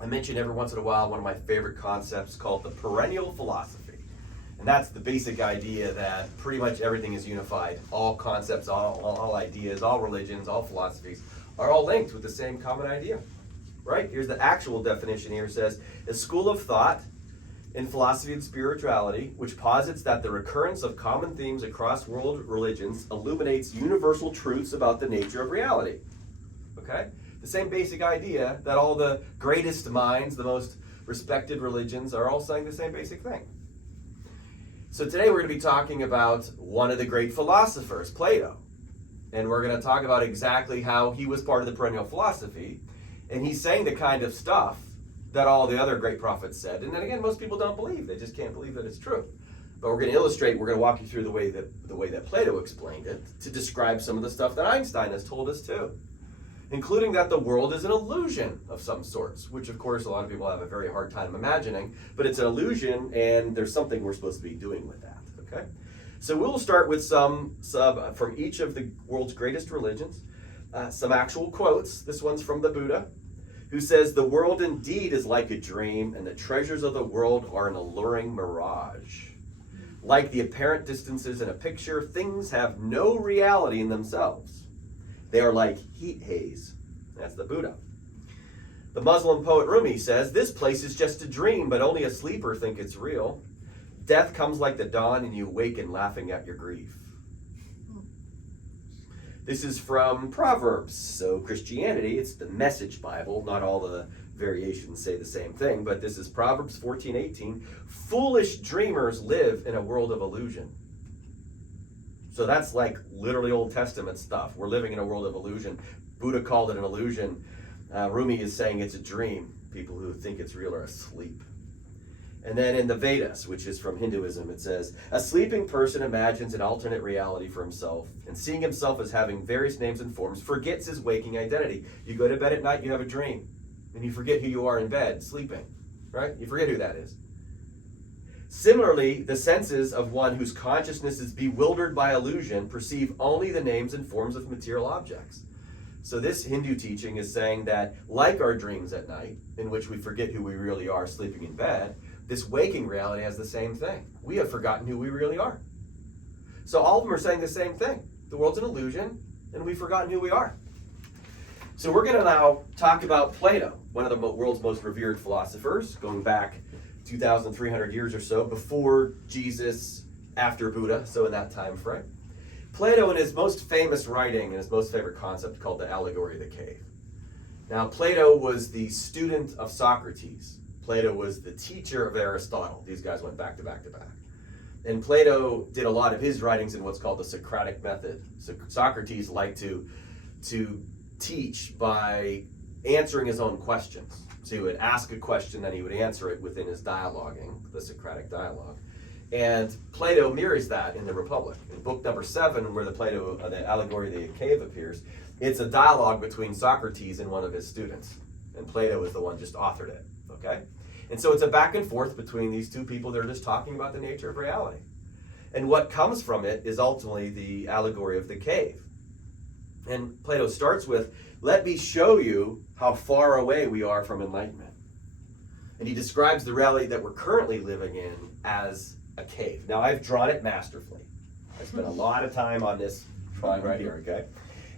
I mention every once in a while one of my favorite concepts called the perennial philosophy. And that's the basic idea that pretty much everything is unified. All concepts, all ideas, all religions, all philosophies are all linked with the same common idea. Right? Here's the actual definition here. It says, a school of thought in philosophy and spirituality, which posits that the recurrence of common themes across world religions illuminates universal truths about the nature of reality. Okay? The same basic idea that all the greatest minds, the most respected religions, are all saying the same basic thing. So today we're going to be talking about one of the great philosophers, Plato. And we're going to talk about exactly how he was part of the perennial philosophy. And he's saying the kind of stuff that all the other great prophets said. And then again, most people don't believe. They just can't believe that it's true. But we're going to illustrate, we're going to walk you through the way that Plato explained it to describe some of the stuff that Einstein has told us too. Including that the world is an illusion of some sorts, which of course a lot of people have a very hard time imagining, but it's an illusion and there's something we're supposed to be doing with that, okay? So we'll start with some from each of the world's greatest religions, some actual quotes. This one's from the Buddha, who says, the world indeed is like a dream and the treasures of the world are an alluring mirage. Like the apparent distances in a picture, things have no reality in themselves. They are like heat haze. That's the Buddha. The Muslim poet Rumi says, this place is just a dream, but only a sleeper think it's real. Death comes like the dawn and you awaken laughing at your grief. This is from Proverbs. So Christianity, it's the Message Bible. Not all the variations say the same thing, but this is Proverbs 14:18. Foolish dreamers live in a world of illusion. So that's like literally Old Testament stuff. We're living in a world of illusion. Buddha called it an illusion. Rumi is saying it's a dream. People who think it's real are asleep. And then in the Vedas, which is from Hinduism, it says, a sleeping person imagines an alternate reality for himself, and seeing himself as having various names and forms, forgets his waking identity. You go to bed at night, you have a dream, and you forget who you are in bed, sleeping, right? You forget who that is. Similarly, the senses of one whose consciousness is bewildered by illusion perceive only the names and forms of material objects. So this Hindu teaching is saying that, like our dreams at night, in which we forget who we really are sleeping in bed, this waking reality has the same thing. We have forgotten who we really are. So all of them are saying the same thing. The world's an illusion, and we've forgotten who we are. So we're going to now talk about Plato, one of the world's most revered philosophers, going back 2,300 years or so, before Jesus, after Buddha, so in that time frame. Plato, in his most famous writing, and his most favorite concept, called the Allegory of the Cave. Now, Plato was the student of Socrates. Plato was the teacher of Aristotle. These guys went back to back to back. And Plato did a lot of his writings in what's called the Socratic method. So Socrates liked to teach by answering his own questions. So he would ask a question, then he would answer it within his dialoguing, the Socratic dialogue. And Plato mirrors that in the Republic. In book number 7, where the Allegory of the Cave appears, it's a dialogue between Socrates and one of his students. And Plato is the one just authored it, okay? And so it's a back and forth between these two people. They're just talking about the nature of reality. And what comes from it is ultimately the Allegory of the Cave. And Plato starts with, let me show you how far away we are from enlightenment. And he describes the reality that we're currently living in as a cave. Now, I've drawn it masterfully. I spent a lot of time on this drawing right here, okay?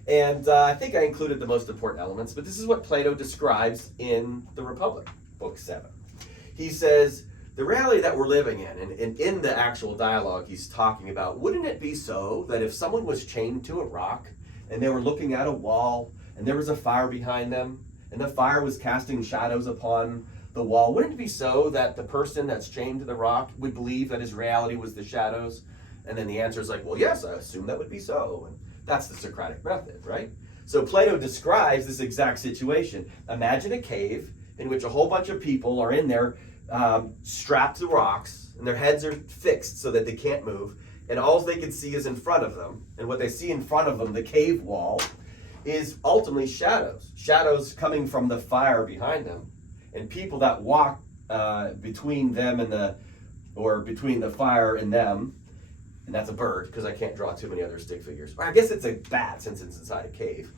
And I think I included the most important elements, but this is what Plato describes in the Republic, book 7. He says, the reality that we're living in, and in the actual dialogue he's talking about, wouldn't it be so that if someone was chained to a rock and they were looking at a wall and there was a fire behind them and the fire was casting shadows upon the wall, wouldn't it be so that the person that's chained to the rock would believe that his reality was the shadows? And then the answer is like, well, yes, I assume that would be so. And that's the Socratic method, right? So Plato describes this exact situation. Imagine a cave in which a whole bunch of people are in there strapped to rocks, and their heads are fixed so that they can't move, and all they can see is in front of them. And what they see in front of them, the cave wall, is ultimately shadows. Shadows coming from the fire behind them, and people that walk between them and between the fire and them, and that's a bird, because I can't draw too many other stick figures. Or I guess it's a bat, since it's inside a cave.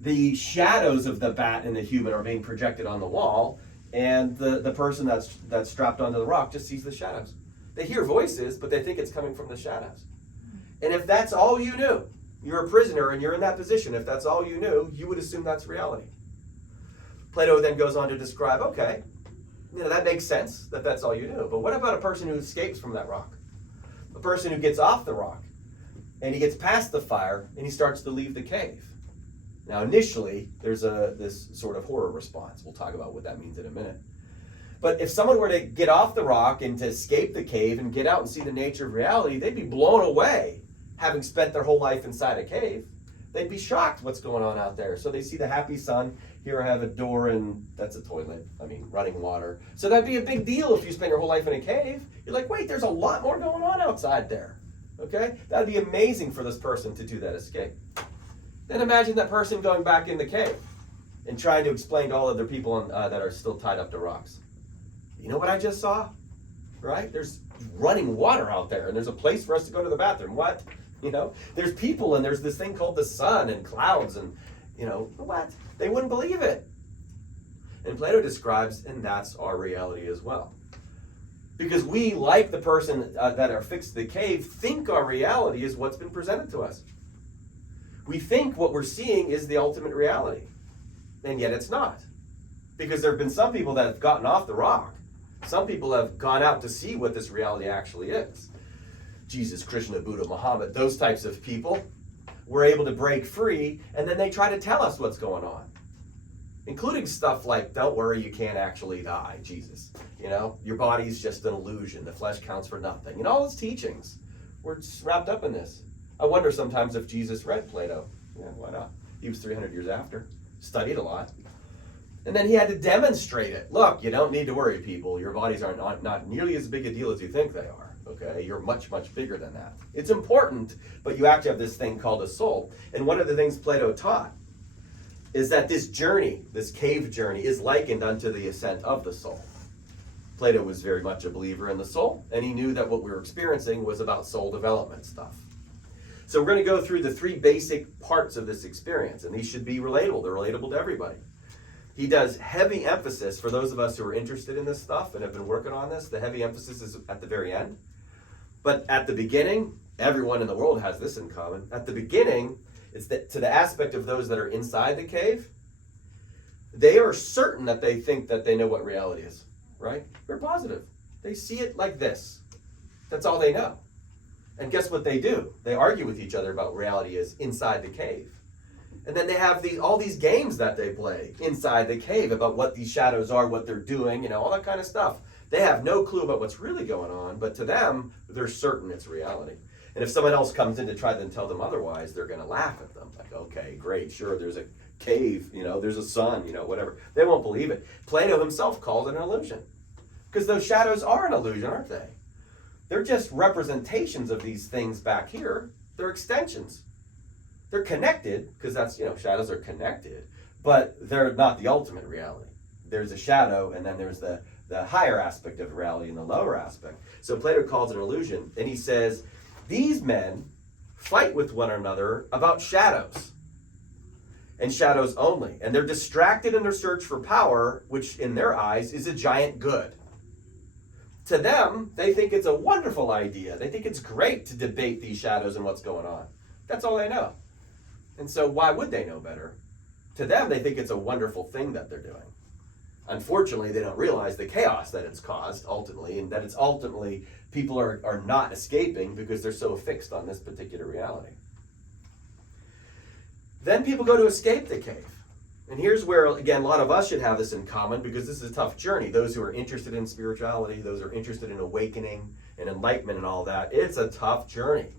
The shadows of the bat and the human are being projected on the wall, and the person that's strapped onto the rock just sees the shadows. They hear voices, but they think it's coming from the shadows. And if that's all you knew, you're a prisoner and you're in that position, if that's all you knew, you would assume that's reality. Plato then goes on to describe, okay, that makes sense that that's all you knew. But what about a person who escapes from that rock? A person who gets off the rock and he gets past the fire and he starts to leave the cave. Now, initially, there's this sort of horror response. We'll talk about what that means in a minute. But if someone were to get off the rock and to escape the cave and get out and see the nature of reality, they'd be blown away, having spent their whole life inside a cave. They'd be shocked what's going on out there. So they see the happy sun. Here I have a door and that's a toilet. Running water. So that'd be a big deal if you spend your whole life in a cave. You're like, wait, there's a lot more going on outside there. Okay? That'd be amazing for this person to do that escape. Then imagine that person going back in the cave and trying to explain to all other people that are still tied up to rocks. You know what I just saw? Right? There's running water out there and there's a place for us to go to the bathroom. What? There's people and there's this thing called the sun and clouds and, what? They wouldn't believe it. And Plato describes, and that's our reality as well. Because we, like the person that are fixed in the cave, think our reality is what's been presented to us. We think what we're seeing is the ultimate reality. And yet it's not. Because there have been some people that have gotten off the rock. Some people have gone out to see what this reality actually is. Jesus, Krishna, Buddha, Muhammad, those types of people were able to break free, and then they try to tell us what's going on. Including stuff like, don't worry, you can't actually die, Jesus. Your body's just an illusion. The flesh counts for nothing. All his teachings were wrapped up in this. I wonder sometimes if Jesus read Plato. Yeah, why not? He was 300 years after. Studied a lot. And then he had to demonstrate it. Look, you don't need to worry, people. Your bodies are not nearly as big a deal as you think they are. Okay? You're much, much bigger than that. It's important, but you actually have this thing called a soul. And one of the things Plato taught is that this journey, this cave journey, is likened unto the ascent of the soul. Plato was very much a believer in the soul, and he knew that what we were experiencing was about soul development stuff. So we're going to go through the three basic parts of this experience, and these should be relatable. They're relatable to everybody. He does heavy emphasis for those of us who are interested in this stuff and have been working on this. The heavy emphasis is at the very end. But at the beginning, everyone in the world has this in common. At the beginning, it's to the aspect of those that are inside the cave. They are certain that they think that they know what reality is, right? They're positive. They see it like this. That's all they know. And guess what they do? They argue with each other about what reality is inside the cave. And then they have all these games that they play inside the cave about what these shadows are, what they're doing, all that kind of stuff. They have no clue about what's really going on, but to them, they're certain it's reality. And if someone else comes in to try to tell them otherwise, they're going to laugh at them. Like, okay, great, sure, there's a cave, there's a sun, whatever. They won't believe it. Plato himself called it an illusion. Because those shadows are an illusion, aren't they? They're just representations of these things back here. They're extensions. They're connected, because that's, shadows are connected, but they're not the ultimate reality. There's a shadow, and then there's the higher aspect of reality and the lower aspect. So Plato calls it an illusion, and he says, these men fight with one another about shadows, and shadows only. And they're distracted in their search for power, which in their eyes is a giant good. To them, they think it's a wonderful idea. They think it's great to debate these shadows and what's going on. That's all they know. And so why would they know better? To them, they think it's a wonderful thing that they're doing. Unfortunately, they don't realize the chaos that it's caused ultimately, and that it's ultimately people are not escaping because they're so fixed on this particular reality. Then people go to escape the cave. And here's where, again, a lot of us should have this in common because this is a tough journey. Those who are interested in spirituality, those who are interested in awakening and enlightenment and all that, it's a tough journey.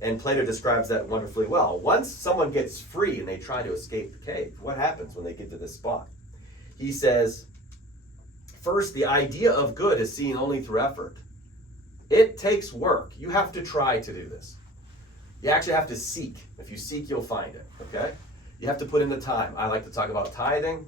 And Plato describes that wonderfully well. Once someone gets free and they try to escape the cave, what happens when they get to this spot? He says, first, the idea of good is seen only through effort. It takes work. You have to try to do this. You actually have to seek. If you seek, you'll find it, okay? You have to put in the time. I like to talk about tithing.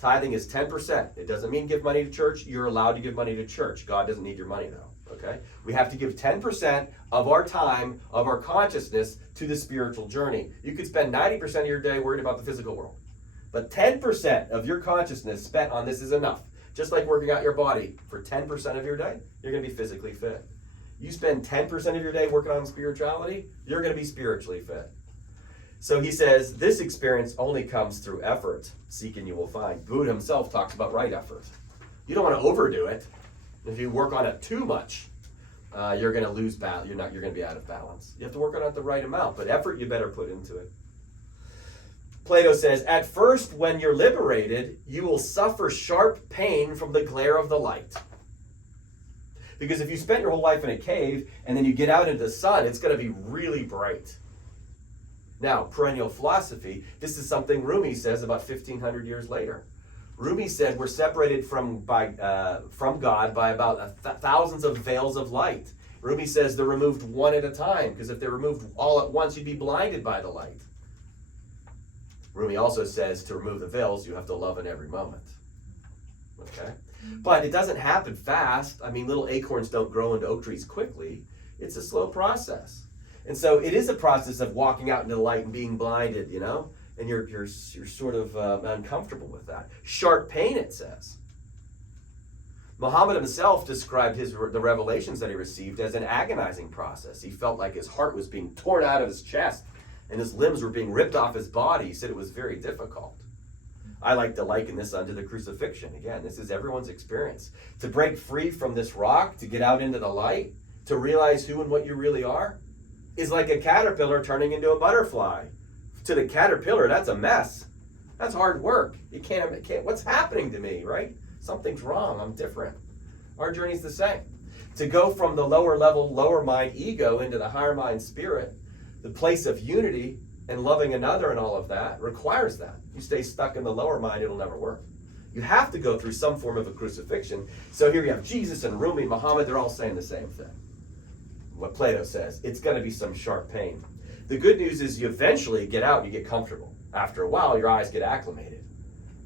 Tithing is 10%. It doesn't mean give money to church. You're allowed to give money to church. God doesn't need your money, though, okay? We have to give 10% of our time, of our consciousness, to the spiritual journey. You could spend 90% of your day worried about the physical world. But 10% of your consciousness spent on this is enough Just like working out your body for 10% of your day, you're going to be physically fit. You spend 10% of your day working on spirituality, you're going to be spiritually fit. So he says, this experience only comes through effort. Seek and you will find. Buddha himself talks about right effort. You don't want to overdo it. If you work on it too much, you're going to lose balance. You're going to be out of balance. You have to work on it the right amount, but effort you better put into it. Plato says, at first, when you're liberated, you will suffer sharp pain from the glare of the light. Because if you spent your whole life in a cave and then you get out into the sun, it's going to be really bright. Now, perennial philosophy, this is something Rumi says about 1,500 years later. Rumi said we're separated from God by about thousands of veils of light. Rumi says they're removed one at a time, because if they're removed all at once, you'd be blinded by the light. Rumi also says to remove the veils, you have to love in every moment. Okay? But it doesn't happen fast. I mean, little acorns don't grow into oak trees quickly. It's a slow process. And so it is a process of walking out into the light and being blinded, you know? And you're sort of uncomfortable with that. Sharp pain, it says. Muhammad himself described the revelations that he received as an agonizing process. He felt like his heart was being torn out of his chest and his limbs were being ripped off his body. He said it was very difficult. I like to liken this unto the crucifixion. Again, this is everyone's experience. To break free from this rock, to get out into the light, to realize who and what you really are, is like a caterpillar turning into a butterfly. To the caterpillar, that's a mess. That's hard work. You can't, what's happening to me, right? Something's wrong. I'm different. Our journey's the same. To go from the lower level, lower mind ego into the higher mind spirit, the place of unity and loving another and all of that requires that. You stay stuck in the lower mind, it'll never work. You have to go through some form of a crucifixion. So here you have Jesus and Rumi, Muhammad, they're all saying the same thing. What Plato says, it's going to be some sharp pain. The good news is you eventually get out and you get comfortable. After a while, your eyes get acclimated.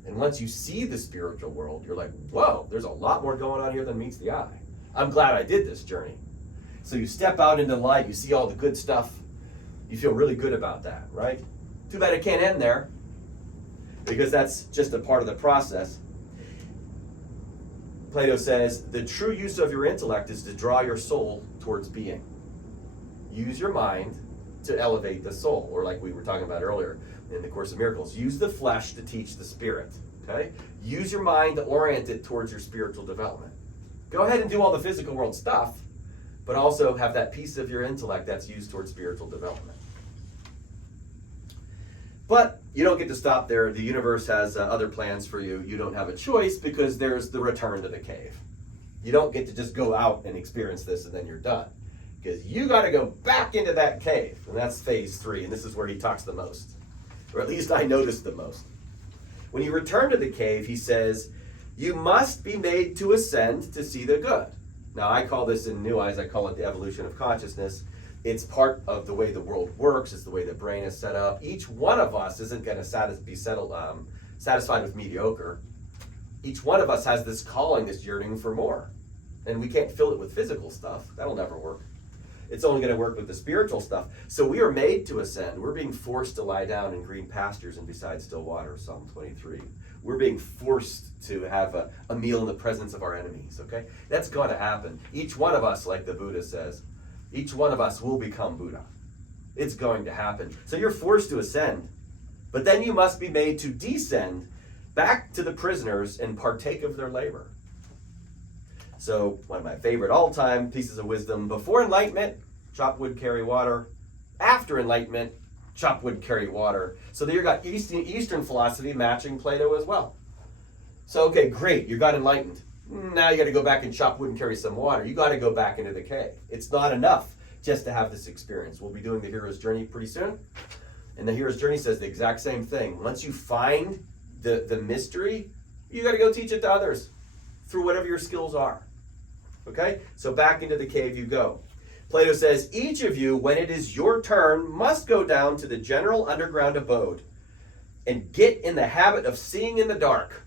And once you see the spiritual world, you're like, whoa, there's a lot more going on here than meets the eye. I'm glad I did this journey. So you step out into the light, you see all the good stuff. You feel really good about that, right? Too bad it can't end there, because that's just a part of the process. Plato says, the true use of your intellect is to draw your soul towards being. Use your mind to elevate the soul, or like we were talking about earlier in the Course of Miracles, use the flesh to teach the spirit, okay? Use your mind to orient it towards your spiritual development. Go ahead and do all the physical world stuff, but also have that piece of your intellect that's used towards spiritual development. But you don't get to stop there. The universe has other plans for you. You don't have a choice, because there's the return to the cave. You don't get to just go out and experience this and then you're done. Because you got to go back into that cave. And that's phase 3. And this is where he talks the most. Or at least I noticed the most. When you return to the cave, he says, you must be made to ascend to see the good. Now, I call this in New Eyes, I call it the evolution of consciousness. It's part of the way the world works. It's the way the brain is set up. Each one of us isn't going to be satisfied with mediocre. Each one of us has this calling, this yearning for more. And we can't fill it with physical stuff. That'll never work. It's only going to work with the spiritual stuff. So we are made to ascend. We're being forced to lie down in green pastures and beside still water, Psalm 23. We're being forced to have a meal in the presence of our enemies, okay? That's going to happen. Each one of us, like the Buddha says, each one of us will become Buddha. It's going to happen. So you're forced to ascend. But then you must be made to descend back to the prisoners and partake of their labor. So one of my favorite all-time pieces of wisdom, before enlightenment, chop wood, carry water. After enlightenment, chop wood, carry water. So there you got Eastern philosophy matching Plato as well. So, okay, great, you got enlightened. Now you got to go back and chop wood and carry some water. You got to go back into the cave. It's not enough just to have this experience. We'll be doing the hero's journey pretty soon. And the hero's journey says the exact same thing. Once you find the mystery, you got to go teach it to others through whatever your skills are. Okay? So back into the cave you go. Plato says, each of you, when it is your turn, must go down to the general underground abode and get in the habit of seeing in the dark.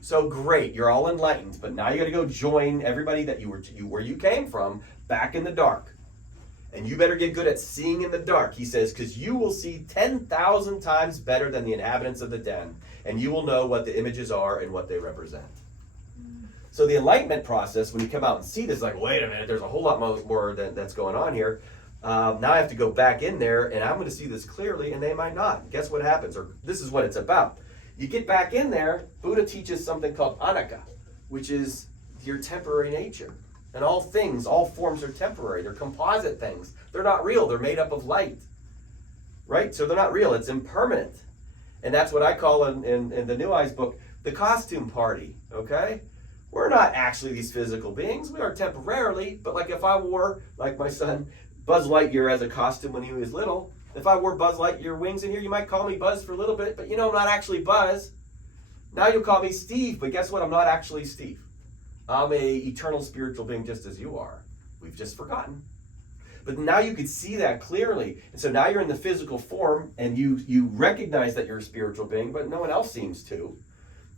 So great, you're all enlightened, but now you got to go join everybody that where you came from back in the dark. And you better get good at seeing in the dark, he says, because you will see 10,000 times better than the inhabitants of the den. and you will know what the images are and what they represent. So the enlightenment process, when you come out and see this, like, wait a minute, there's a whole lot more that's going on here. Now I have to go back in there, and I'm going to see this clearly, and they might not. Guess what happens? Or this is what it's about. You get back in there, Buddha teaches something called anicca, which is your temporary nature. And all things, all forms are temporary. They're composite things. They're not real. They're made up of light. Right? So they're not real. It's impermanent. And that's what I call in the New Eyes book, the costume party. Okay? We're not actually these physical beings. We are temporarily. But like if I wore, like my son, Buzz Lightyear as a costume when he was little, if I wore Buzz Lightyear wings in here, you might call me Buzz for a little bit. But you know I'm not actually Buzz. Now you'll call me Steve. But guess what? I'm not actually Steve. I'm a eternal spiritual being just as you are. We've just forgotten. But now you could see that clearly. And so now you're in the physical form and you recognize that you're a spiritual being, but no one else seems to.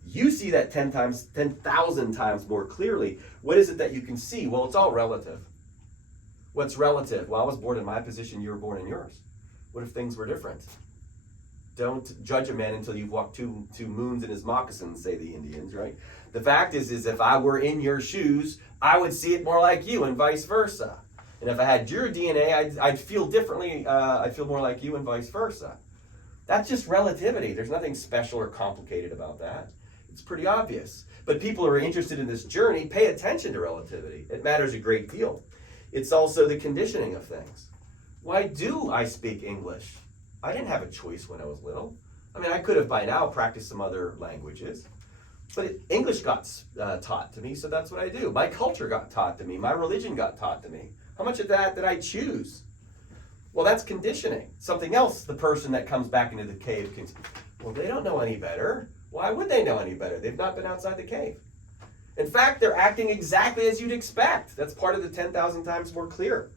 You see that 10,000 times more clearly. What is it that you can see? Well, it's all relative. What's relative? Well, I was born in my position, you were born in yours. What if things were different? Don't judge a man until you've walked two moons in his moccasins, say the Indians, right? The fact is if I were in your shoes, I would see it more like you and vice versa. And if I had your DNA, I'd feel differently. I'd feel more like you and vice versa. That's just relativity. There's nothing special or complicated about that. It's pretty obvious. But people who are interested in this journey pay attention to relativity. It matters a great deal. It's also the conditioning of things. Why do I speak English? I didn't have a choice when I was little. I mean, I could have by now practiced some other languages. But English got taught to me, so that's what I do. My culture got taught to me. My religion got taught to me. How much of that did I choose? Well, that's conditioning. Something else the person that comes back into the cave can... Well, they don't know any better. Why would they know any better? They've not been outside the cave. In fact, they're acting exactly as you'd expect. That's part of the 10,000 times more clear.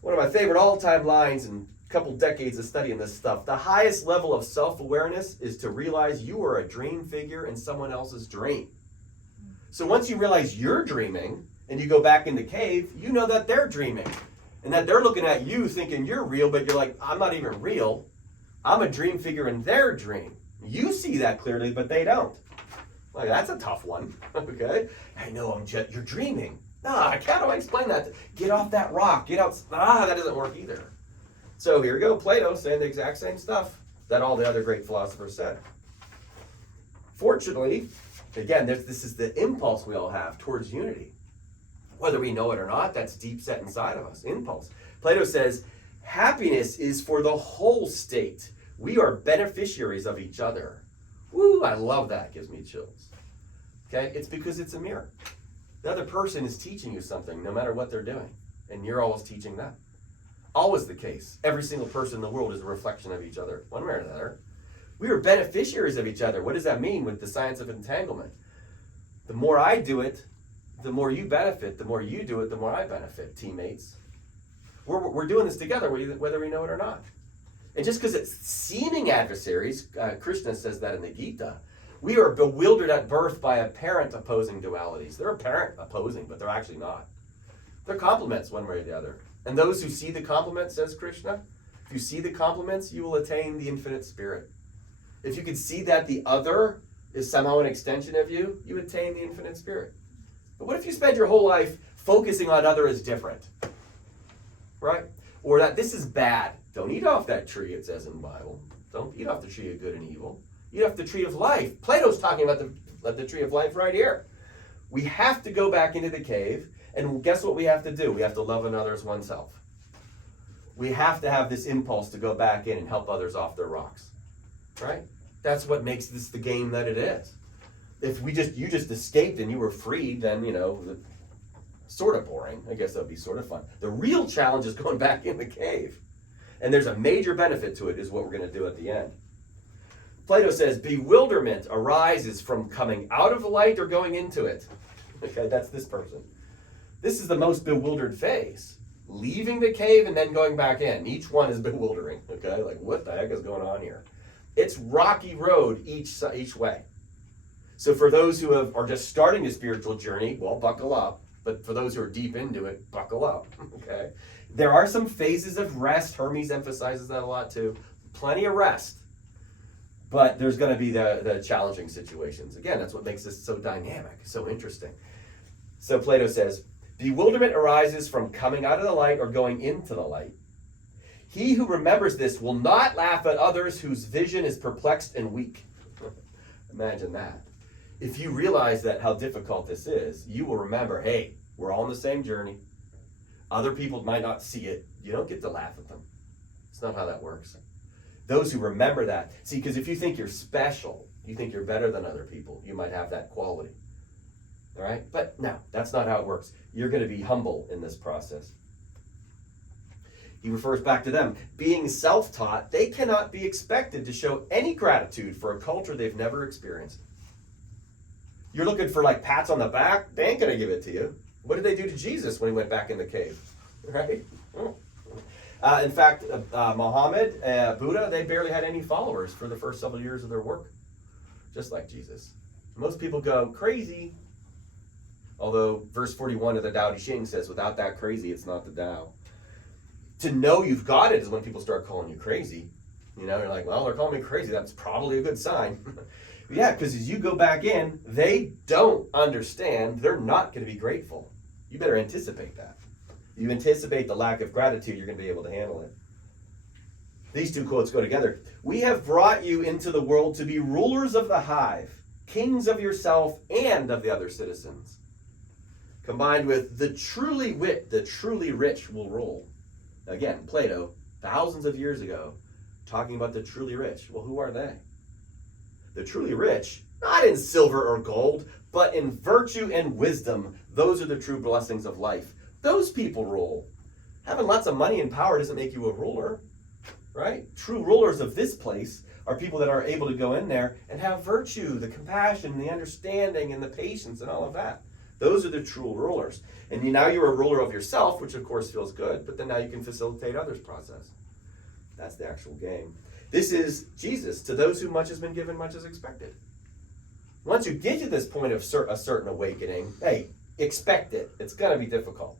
One of my favorite all-time lines in a couple decades of studying this stuff. The highest level of self-awareness is to realize you are a dream figure in someone else's dream. So once you realize you're dreaming and you go back in the cave, you know that they're dreaming and that they're looking at you thinking you're real, but you're like, I'm not even real. I'm a dream figure in their dream. You see that clearly, but they don't. Like, that's a tough one, okay? I know you're dreaming. Nah, how do I explain that? Get off that rock, get out. That doesn't work either. So here we go, Plato saying the exact same stuff that all the other great philosophers said. Fortunately, again, this is the impulse we all have towards unity. Whether we know it or not, that's deep set inside of us, impulse. Plato says, happiness is for the whole state. We are beneficiaries of each other. Woo, I love that, gives me chills. Okay, it's because it's a mirror. The other person is teaching you something, no matter what they're doing. And you're always teaching them. Always the case. Every single person in the world is a reflection of each other, one way or another. We are beneficiaries of each other. What does that mean with the science of entanglement? The more I do it, the more you benefit. The more you do it, the more I benefit, teammates. We're doing this together, whether we know it or not. And just because it's seeming adversaries, Krishna says that in the Gita, we are bewildered at birth by apparent opposing dualities. They're apparent opposing, but they're actually not. They're complements one way or the other. And those who see the complements, says Krishna, if you see the complements, you will attain the infinite spirit. If you can see that the other is somehow an extension of you, you attain the infinite spirit. But what if you spend your whole life focusing on other as different? Right? Or that this is bad. Don't eat off that tree, it says in the Bible. Don't eat off the tree of good and evil. Eat off the tree of life. Plato's talking about the tree of life right here. We have to go back into the cave, and guess what we have to do? We have to love another as oneself. We have to have this impulse to go back in and help others off their rocks. Right? That's what makes this the game that it is. If you just escaped and you were freed, then, sort of boring. I guess that would be sort of fun. The real challenge is going back in the cave. And there's a major benefit to it, is what we're going to do at the end. Plato says, bewilderment arises from coming out of the light or going into it. Okay, that's this person. This is the most bewildered phase. Leaving the cave and then going back in. Each one is bewildering. Okay, like what the heck is going on here? It's rocky road each way. So for those who are just starting a spiritual journey, well, buckle up. But for those who are deep into it, buckle up. Okay, there are some phases of rest. Hermes emphasizes that a lot too. Plenty of rest. But there's going to be the challenging situations. Again, that's what makes this so dynamic, so interesting. So Plato says, bewilderment arises from coming out of the light or going into the light. He who remembers this will not laugh at others whose vision is perplexed and weak. Imagine that. If you realize that how difficult this is, you will remember, hey, we're all on the same journey. Other people might not see it. You don't get to laugh at them. It's not how that works. Those who remember that. See, because if you think you're special, you think you're better than other people, you might have that quality. All right? But no, that's not how it works. You're going to be humble in this process. He refers back to them. Being self-taught, they cannot be expected to show any gratitude for a culture they've never experienced. You're looking for like pats on the back, they ain't going to give it to you. What did they do to Jesus when he went back in the cave? Right? In fact, Muhammad, Buddha, they barely had any followers for the first several years of their work. Just like Jesus. Most people go crazy. Although verse 41 of the Tao Te Ching says, without that crazy, it's not the Tao. To know you've got it is when people start calling you crazy. You know, you're like, well, they're calling me crazy. That's probably a good sign. Yeah, because as you go back in, they don't understand. They're not going to be grateful. You better anticipate that. You anticipate the lack of gratitude, you're going to be able to handle it. These two quotes go together. We have brought you into the world to be rulers of the hive, kings of yourself and of the other citizens. Combined with the truly rich will rule. Again, Plato, thousands of years ago, talking about the truly rich. Well, who are they? The truly rich, not in silver or gold, but in virtue and wisdom. Those are the true blessings of life. Those people rule. Having lots of money and power doesn't make you a ruler, right? True rulers of this place are people that are able to go in there and have virtue, the compassion, the understanding, and the patience, and all of that. Those are the true rulers. And now you're a ruler of yourself, which of course feels good, but then now you can facilitate others' process. That's the actual game. This is Jesus. To those who much has been given, much is expected. Once you get to this point of a certain awakening, hey, expect it. It's going to be difficult.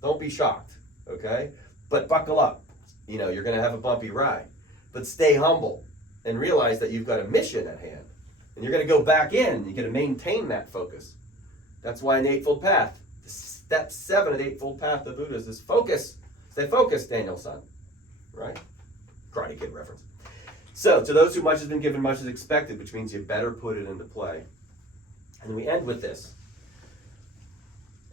Don't be shocked, okay? But buckle up. You know, you're going to have a bumpy ride. But stay humble and realize that you've got a mission at hand. And you're going to go back in. You're going to maintain that focus. That's why in the Eightfold Path, step 7 of the Eightfold Path of Buddha is focus. Stay focused, Daniel's son. Right? Karate Kid reference. So, to those who much has been given, much is expected, which means you better put it into play. And we end with this.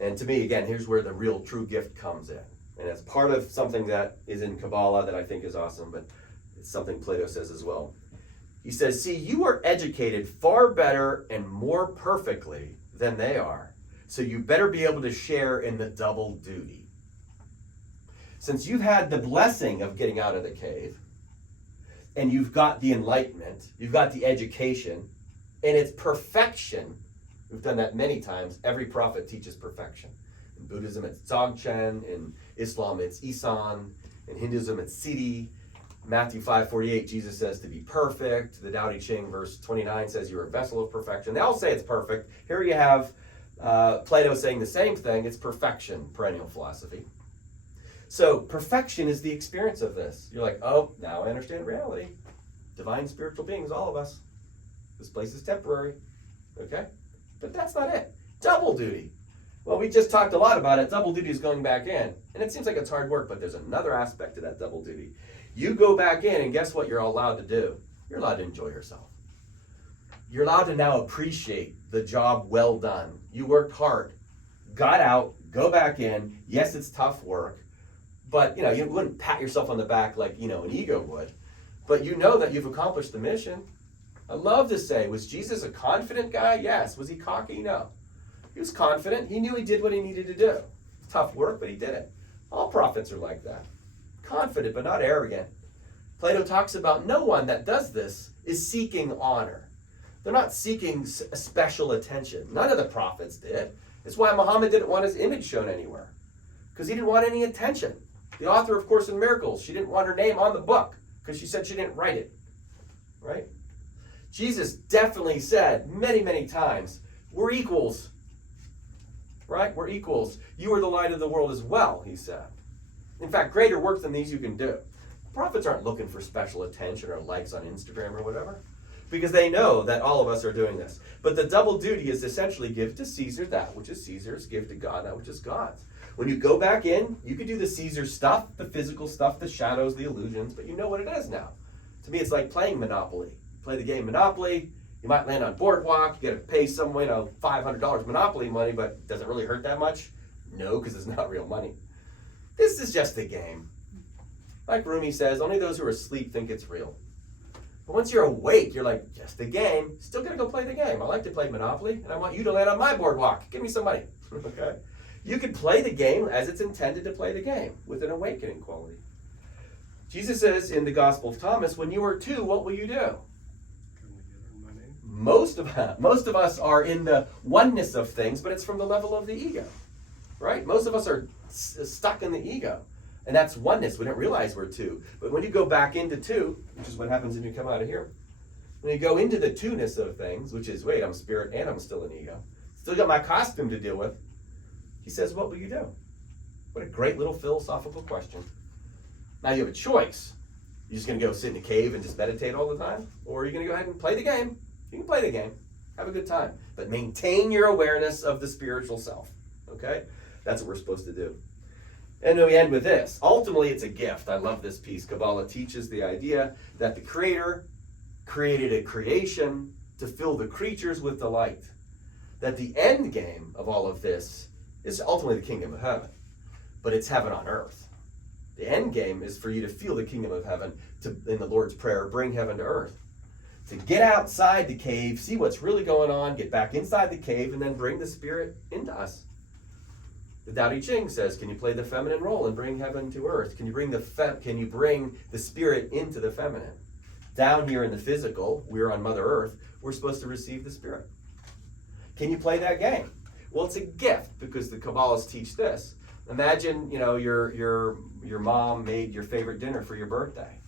And to me, again, here's where the real true gift comes in. And it's part of something that is in Kabbalah that I think is awesome, but it's something Plato says as well. He says, see, you are educated far better and more perfectly than they are. So you better be able to share in the double duty. Since you've had the blessing of getting out of the cave, and you've got the enlightenment, you've got the education, and it's perfection. We've done that many times. Every prophet teaches perfection. In Buddhism, it's Dzogchen. In Islam, it's Ihsan. In Hinduism, it's Siddhi. Matthew 5:48, Jesus says to be perfect. The Tao Te Ching, verse 29, says you're a vessel of perfection. They all say it's perfect. Here you have Plato saying the same thing. It's perfection, perennial philosophy. So perfection is the experience of this. You're like, oh, now I understand reality. Divine spiritual beings, all of us. This place is temporary. Okay? But that's not it. Double duty. Well, we just talked a lot about it. Double duty is going back in. And it seems like it's hard work, but there's another aspect to that double duty. You go back in, and guess what you're allowed to do? You're allowed to enjoy yourself. You're allowed to now appreciate the job well done. You worked hard, got out, go back in. Yes, it's tough work, but you wouldn't pat yourself on the back like an ego would. But you know that you've accomplished the mission. I love to say, was Jesus a confident guy? Yes. Was he cocky? No. He was confident. He knew he did what he needed to do. Tough work, but he did it. All prophets are like that. Confident, but not arrogant. Plato talks about no one that does this is seeking honor. They're not seeking special attention. None of the prophets did. It's why Muhammad didn't want his image shown anywhere, because he didn't want any attention. The author of Course in Miracles, she didn't want her name on the book because she said she didn't write it. Right? Jesus definitely said many, many times, we're equals. Right? We're equals. You are the light of the world as well, he said. In fact, greater works than these you can do. Prophets aren't looking for special attention or likes on Instagram or whatever. because they know that all of us are doing this. But the double duty is essentially give to Caesar that which is Caesar's, give to God that which is God's. When you go back in, you can do the Caesar stuff, the physical stuff, the shadows, the illusions, but you know what it is now. To me, it's like playing Monopoly. Play the game Monopoly, you might land on Boardwalk, you got to pay someone $500 Monopoly money, but does it really hurt that much? No, because it's not real money. This is just a game. Like Rumi says, only those who are asleep think it's real. But once you're awake, you're like, just a game. Still got to go play the game. I like to play Monopoly, and I want you to land on my Boardwalk. Give me some money. Okay? You can play the game as it's intended to play the game, with an awakening quality. Jesus says in the Gospel of Thomas, when you are two, what will you do? Most of us are in the oneness of things, but it's from the level of the ego, right? Most of us are stuck in the ego, and that's oneness. We don't realize we're two. But when you go back into two, which is what happens when you come out of here, when you go into the two-ness of things, which is, wait, I'm spirit and I'm still an ego, still got my costume to deal with, he says, what will you do? What a great little philosophical question. Now you have a choice. You're just going to go sit in a cave and just meditate all the time? Or are you going to go ahead and play the game? You can play the game. Have a good time. But maintain your awareness of the spiritual self. Okay? That's what we're supposed to do. And then we end with this. Ultimately, it's a gift. I love this piece. Kabbalah teaches the idea that the Creator created a creation to fill the creatures with delight. That the end game of all of this is ultimately the kingdom of heaven. But it's heaven on earth. The end game is for you to feel the kingdom of heaven, to, in the Lord's Prayer, bring heaven to earth. To get outside the cave, see what's really going on, get back inside the cave, and then bring the spirit into us. The Tao Te Ching says, can you play the feminine role and bring heaven to earth? Can you bring the spirit into the feminine? Down here in the physical, we're on Mother Earth, we're supposed to receive the spirit. Can you play that game? Well, it's a gift, because the Kabbalists teach this. Imagine, your mom made your favorite dinner for your birthday,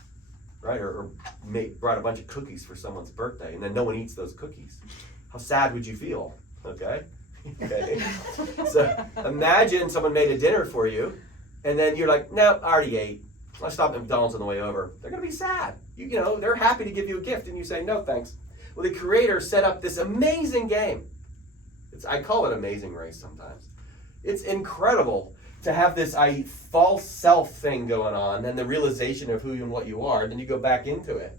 right? Or brought a bunch of cookies for someone's birthday, and then no one eats those cookies. How sad would you feel? Okay. So imagine someone made a dinner for you, and then you're like, no, I already ate. I stopped at McDonald's on the way over. They're going to be sad. They're happy to give you a gift, and you say, no, thanks. Well, the Creator set up this amazing game. I call it Amazing Race sometimes. It's incredible to have this false self thing going on, and the realization of who and what you are, and then you go back into it.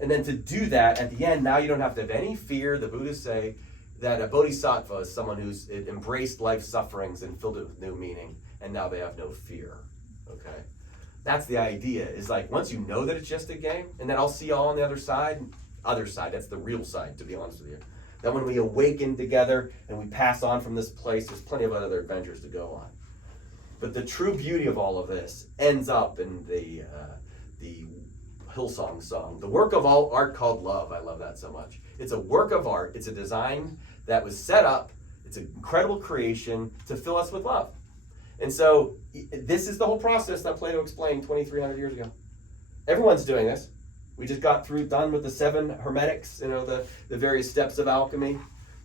And then to do that, at the end, now you don't have to have any fear. The Buddhists say that a bodhisattva is someone who's embraced life's sufferings and filled it with new meaning, and now they have no fear. Okay? That's the idea, is like, once you know that it's just a game, and then I'll see you all on the other side, that's the real side, to be honest with you. That when we awaken together and we pass on from this place, there's plenty of other adventures to go on. But the true beauty of all of this ends up in the Hillsong song, the work of all art called love. I love that so much. It's a work of art. It's a design that was set up. It's an incredible creation to fill us with love. And so this is the whole process that Plato explained 2,300 years ago. Everyone's doing this. We just got done with the 7 hermetics, the various steps of alchemy,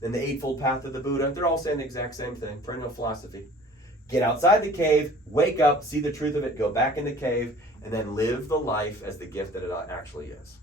and the Eightfold Path of the Buddha. They're all saying the exact same thing, perennial philosophy. Get outside the cave, wake up, see the truth of it, go back in the cave, and then live the life as the gift that it actually is.